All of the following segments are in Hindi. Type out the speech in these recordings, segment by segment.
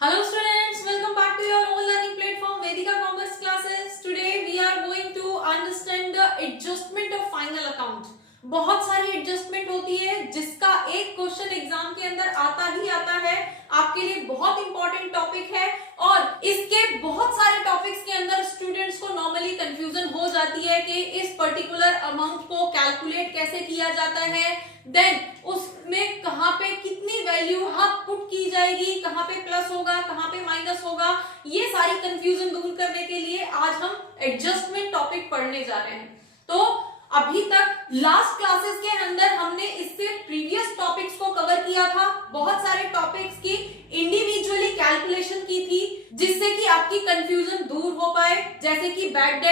Hello students, welcome back to your own learning platform Vedika Commerce classes. Today we are going to understand the adjustment of final account. बहुत सारी एडजस्टमेंट होती है जिसका एक क्वेश्चन एग्जाम के अंदर आता ही आता है, आपके लिए बहुत इंपॉर्टेंट टॉपिक है और इसके बहुत सारे टॉपिक्स के अंदर स्टूडेंट्स को नॉर्मली कंफ्यूजन हो जाती है कि इस पर्टिकुलर अमाउंट को कैलकुलेट कैसे किया जाता है, देन उसमें कहां पे कितनी वैल्यू आप पुट की जाएगी, कहां पे प्लस होगा, कहां पे माइनस होगा, ये सारी कंफ्यूजन दूर करने के लिए आज हम एडजस्टमेंट टॉपिक पढ़ने जा रहे हैं। तो अभी तक लास्ट क्लासेस के अंदर हमने इससे प्रीवियस टॉपिक्स को कवर किया था, बहुत सारे टॉपिक्स की इंडिविजुअली कैलकुलेशन की थी जिससे कि आपकी कंफ्यूजन दूर हो पाए, जैसे कि बैड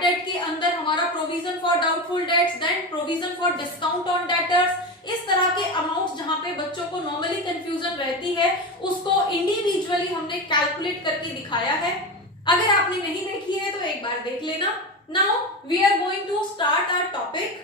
डेट के अंदर हमारा provision for doubtful debts, then provision for discount on debtors, इस तरह के अमाउंट्स जहां पे बच्चों को नॉर्मली कंफ्यूजन रहती है उसको इंडिविजुअली हमने कैलकुलेट करके दिखाया है। अगर आपने नहीं देखी है तो एक बार देख लेना। Now we are going to start our topic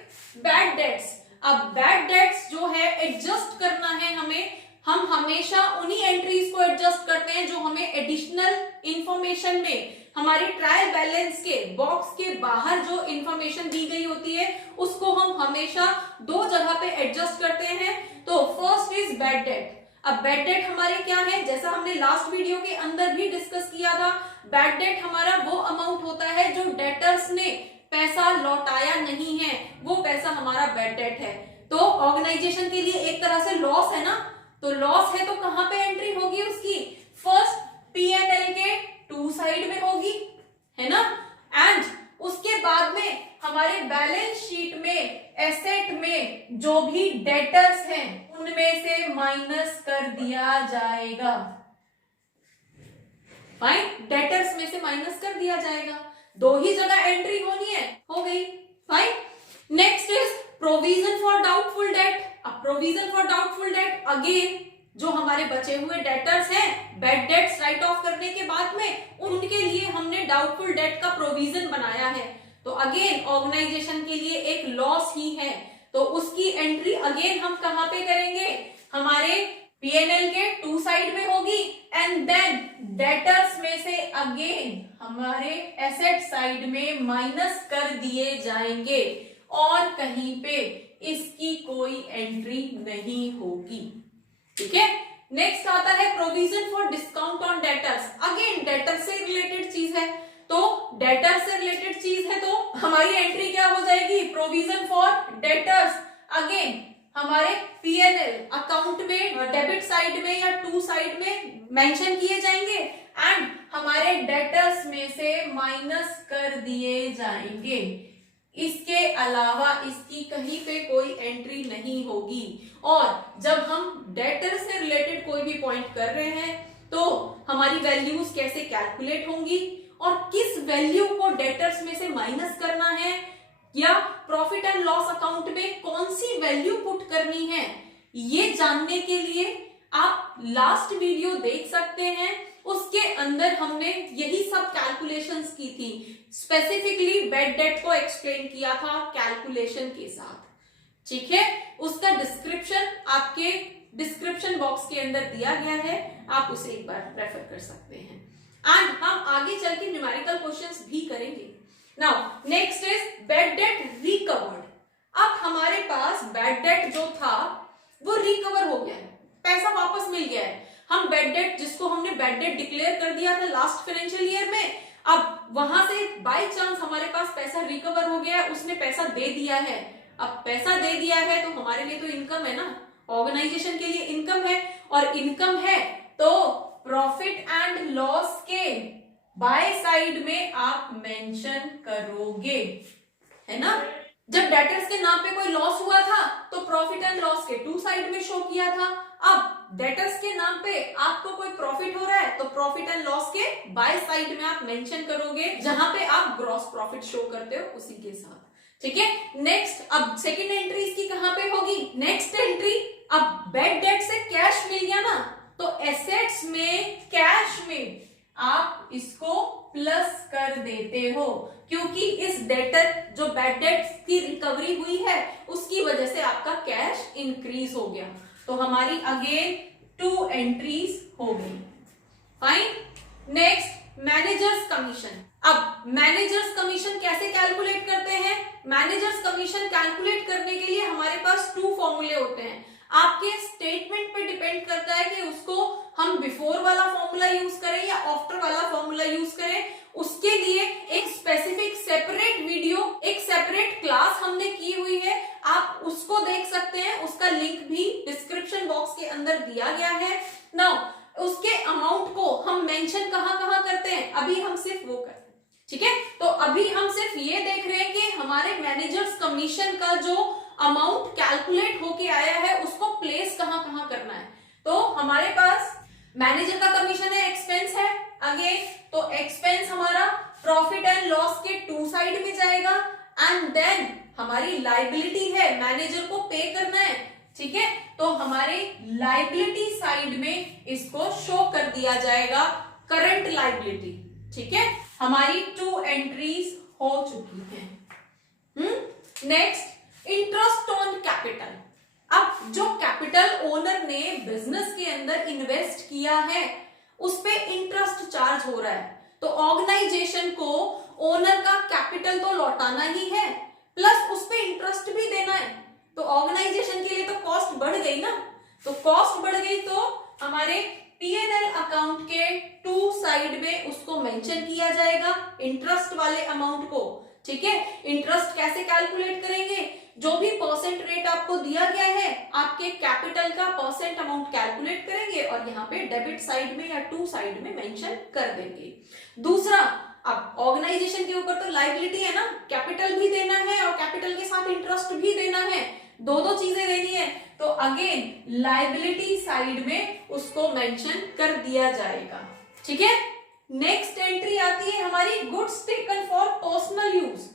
bad debts। अब bad debts जो है एडजस्ट करना है हमें, हम हमेशा उन्हीं एंट्रीज को एडजस्ट करते हैं जो हमें एडिशनल इंफॉर्मेशन में हमारी ट्रायल बैलेंस के बॉक्स के बाहर जो इंफॉर्मेशन दी गई होती है उसको हम हमेशा दो जगह पे एडजस्ट करते हैं। तो फर्स्ट इज बैड डेट। अब बैड डेट हमारे क्या है, जैसा हमने लास्ट वीडियो के अंदर भी डिस्कस किया था, बैड डेट हमारा वो अमाउंट होता है जो डेटर्स ने पैसा लौटाया नहीं है, वो पैसा हमारा बैड डेट है। तो ऑर्गेनाइजेशन के लिए एक तरह से लॉस है ना, तो लॉस है तो कहां पे एंट्री होगी उसकी, फर्स्ट P&L के टू साइड में होगी, है ना, एंड उसके बाद में हमारे बैलेंस शीट में एसेट में जो भी डेटर्स हैं उनमें से माइनस कर दिया जाएगा। फाइन, डेटर्स में से माइनस कर दिया जाएगा, दो ही जगह एंट्री होनी है, हो गई। Fine, next is provision for doubtful debt. अब provision for doubtful debt again जो हमारे बचे हुए डेटर्स हैं बैड डेट्स राइट ऑफ करने के बाद में उनके लिए हमने डाउटफुल डेट का प्रोविजन बनाया है, तो अगेन ऑर्गेनाइजेशन के लिए एक लॉस ही है, तो उसकी एंट्री अगेन हम कहां पे करेंगे, हमारे P&L के टू साइड में होगी एंड देन डेटर्स में से अगेन हमारे एसेट साइड में माइनस कर दिए जाएंगे और कहीं पे इसकी कोई एंट्री नहीं होगी। ठीक है, नेक्स्ट आता है provision for discount on debtors. Again debtor से रिलेटेड चीज है, तो डेटर से रिलेटेड चीज है तो हमारी एंट्री क्या हो जाएगी, प्रोविजन फॉर डेटर्स अगेन हमारे P&L अकाउंट में डेबिट साइड में या टू साइड में मेंशन किए जाएंगे एंड हमारे डेटर्स में से माइनस कर दिए जाएंगे। इसके अलावा इसकी कहीं पे कोई एंट्री नहीं होगी। और जब हम डेटर से रिलेटेड कोई भी पॉइंट कर रहे हैं तो हमारी वैल्यूज कैसे कैलकुलेट होंगी और किस वैल्यू को डेटर्स में से माइनस करना है या प्रॉफिट एंड लॉस अकाउंट में कौन सी वैल्यू पुट करनी है, ये जानने के लिए आप लास्ट वीडियो देख सकते हैं, उसके अंदर हमने यही सब कैलकुलेशंस की थी, स्पेसिफिकली बैड डेट को एक्सप्लेन किया था कैलकुलेशन के साथ। ठीक है, उसका डिस्क्रिप्शन आपके डिस्क्रिप्शन बॉक्स के अंदर दिया गया है, आप उसे एक बार रेफर कर सकते हैं एंड हम आगे चल के न्यूमेरिकल क्वेश्चंस भी करेंगे। Now next is bad debt recovered. अब हमारे पास बैड डेट जो था वो रिकवर हो गया है, पैसा वापस मिल गया है। हम बैड डेट जिसको हमने बैड डेट डिक्लेयर कर दिया था लास्ट फाइनेंशियल ईयर में, अब वहां से बाय चांस हमारे पास पैसा रिकवर हो गया है, उसने पैसा दे दिया है। अब पैसा दे दिया है तो हमारे लिए तो इनकम है ना, ऑर्गेनाइजेशन के लिए इनकम है, और इनकम है तो प्रॉफिट एंड लॉस के बाय साइड में आप मेंशन करोगे, है ना। जब डेटर्स के नाम पे कोई लॉस हुआ था तो प्रॉफिट एंड लॉस के टू साइड में शो किया था, अब डेटर्स के नाम पे आपको कोई प्रॉफिट हो रहा है तो प्रॉफिट एंड लॉस के बाय साइड में आप मेंशन करोगे, जहां पे आप ग्रॉस प्रॉफिट शो करते हो उसी के साथ। ठीक है, नेक्स्ट अब सेकेंड एंट्री इसकी कहां पे होगी, नेक्स्ट एंट्री, अब बैड डेट से कैश मिल गया ना, तो एसेट्स में कैश में आप इसको प्लस कर देते हो, क्योंकि इस डेटर जो बैड डेट की रिकवरी हुई है उसकी वजह से आपका कैश इंक्रीज हो गया, तो हमारी अगेन टू एंट्रीज हो गई। फाइन। Next managers commission. अब मैनेजर्स कमीशन कैसे कैलकुलेट करते हैं? मैनेजर्स कमीशन कैलकुलेट करने के लिए हमारे पास 2 फॉर्मूले होते हैं। आपके स्टेटमेंट पे डिपेंड करता है कि उसको हम बिफोर वाला फॉर्मूला यूज करें या आफ्टर वाला फॉर्मूला यूज करें। उसके लिए एक स्पेसिफिक सेपरेट वीडियो, एक सेपरेट क्लास हमने की हुई है, आप उसको देख सकते हैं। उसका लिंक भी डिस्क्रिप्शन बॉक्स के अंदर दिया गया है। नाउ उसके अमाउंट को हम मेंशन कहां कहां करते हैं, अभी हम सिर्फ वो करते हैं, ठीक है। तो अभी हम सिर्फ ये देख रहे हैं कि हमारे मैनेजर्स कमीशन का जो अमाउंट कैलकुलेट होके आया है उसको प्लेस कहां कहां करना है। तो हमारे पास मैनेजर का कमीशन है, एक्सपेंस है अगेन, तो एक्सपेंस हमारा प्रॉफिट एंड लॉस के 2 साइड में जाएगा। एंड देन हमारी लाइबिलिटी है, मैनेजर को पे करना है, ठीक है। तो हमारे लाइबिलिटी साइड में इसको शो कर दिया जाएगा करंट लाइबिलिटी, ठीक है। हमारी 2 एंट्रीज हो चुकी हैं। Next interest on capital. अब जो कैपिटल ओनर ने बिजनेस के अंदर इन्वेस्ट किया है उस पे इंटरेस्ट चार्ज हो रहा है, तो ऑर्गेनाइजेशन को ओनर का कैपिटल तो लौटाना ही है, प्लस उस पे इंटरेस्ट भी देना है। तो ऑर्गेनाइजेशन के लिए तो कॉस्ट बढ़ गई ना, तो कॉस्ट बढ़ गई तो हमारे P&L अकाउंट के 2 साइड में उसको मेंशन किया जाएगा इंटरेस्ट वाले अमाउंट को, ठीक है। इंटरेस्ट कैसे कैलकुलेट करेंगे? जो भी परसेंट रेट आपको दिया गया है आपके कैपिटल का परसेंट अमाउंट कैलकुलेट करेंगे और यहाँ पे डेबिट साइड में या 2 साइड में मेंशन कर देंगे। दूसरा, अब ऑर्गेनाइजेशन के ऊपर तो लायबिलिटी है ना, कैपिटल भी देना है और कैपिटल के साथ इंटरेस्ट भी देना है, दो चीजें देनी है। तो अगेन लायबिलिटी साइड में उसको मेंशन कर दिया जाएगा, ठीक है। नेक्स्ट एंट्री आती है हमारी goods taken for personal use.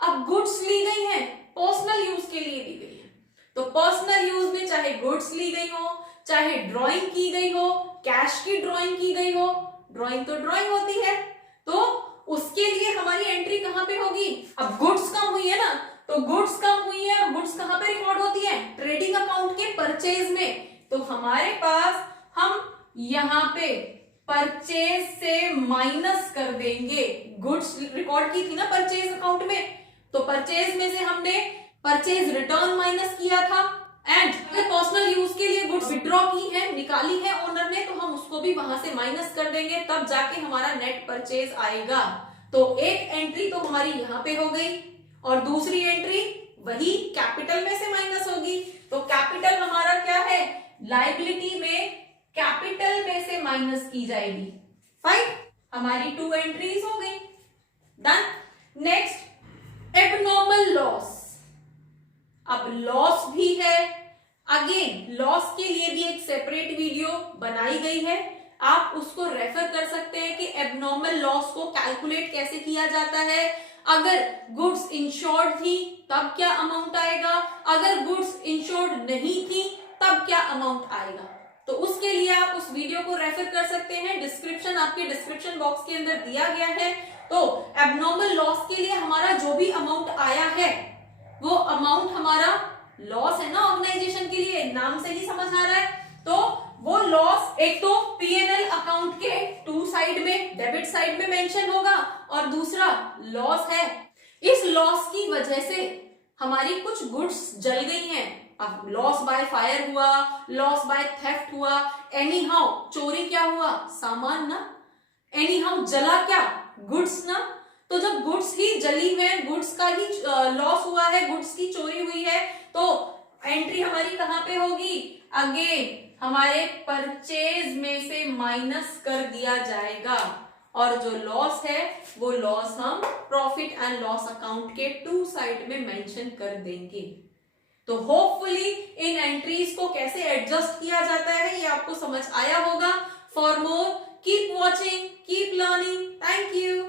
अब गुड्स ली गई है, पर्सनल यूज के लिए ली गई है, तो पर्सनल यूज में चाहे गुड्स ली गई हो, चाहे ड्राइंग की गई हो, कैश की ड्राइंग की गई हो, ड्राइंग तो ड्राइंग होती है, तो उसके लिए हमारी एंट्री कहां पे होगी? अब गुड्स कम हुई है ना, तो गुड्स कम हुई है और गुड्स कहां पे रिकॉर्ड होती है? ट्रेडिंग अकाउंट के परचेज में। तो हमारे पास हम यहां पे परचेज से माइनस कर देंगे, गुड्स रिकॉर्ड की थी ना परचेज अकाउंट में, तो परचेज में से हमने परचेज रिटर्न माइनस किया था। एंड अगर पर्सनल यूज के लिए गुड्स विड्रॉ की है, निकाली है ओनर ने, तो हम उसको भी वहां से माइनस कर देंगे, तब जाके हमारा नेट परचेज आएगा। तो एक एंट्री तो हमारी यहाँ पे हो गई और दूसरी एंट्री वही कैपिटल में से माइनस होगी। तो कैपिटल हमारा क्या है? लायबिलिटी में कैपिटल में से माइनस की जाएगी। फाइन, हमारी 2 एंट्रीज हो गई, डन। Next abnormal loss. अब लॉस भी है, अगेन लॉस के लिए भी एक सेपरेट वीडियो बनाई गई है, आप उसको रेफर कर सकते हैं कि एबनॉर्मल लॉस को कैलकुलेट कैसे किया जाता है। अगर गुड्स इंश्योर्ड थी तब क्या अमाउंट आएगा, अगर गुड्स इंश्योर्ड नहीं थी तब क्या अमाउंट आएगा, तो उसके लिए आप उस वीडियो को रेफर कर सकते हैं, डिस्क्रिप्शन आपके डिस्क्रिप्शन बॉक्स के अंदर दिया गया है। तो एबनॉर्मल लॉस के लिए हमारा जो भी अमाउंट आया है वो अमाउंट हमारा लॉस है ना, ऑर्गेनाइजेशन के लिए नाम से ही समझ आ रहा है। तो वो लॉस एक तो P&L अकाउंट के 2 साइड में, डेबिट साइड में मेंशन होगा, और दूसरा लॉस है, इस लॉस की वजह से हमारी कुछ गुड्स जल गई हैं। अब लॉस बाय फायर हुआ, लॉस बाय थेफ्ट हुआ, एनी हाउ चोरी क्या हुआ? सामान ना, एनी हाउ जला क्या? गुड्स ना। तो जब गुड्स ही जली है, गुड्स का ही लॉस हुआ है, गुड्स की चोरी हुई है, तो एंट्री हमारी कहां पे होगी? अगेन हमारे परचेज में से माइनस कर दिया जाएगा और जो लॉस है वो लॉस हम प्रॉफिट एंड लॉस अकाउंट के 2 साइड में मेंशन कर देंगे। तो होपफुली इन एंट्रीज को कैसे एडजस्ट किया जाता है ये आपको समझ आया होगा। For more keep watching, keep learning. Thank you.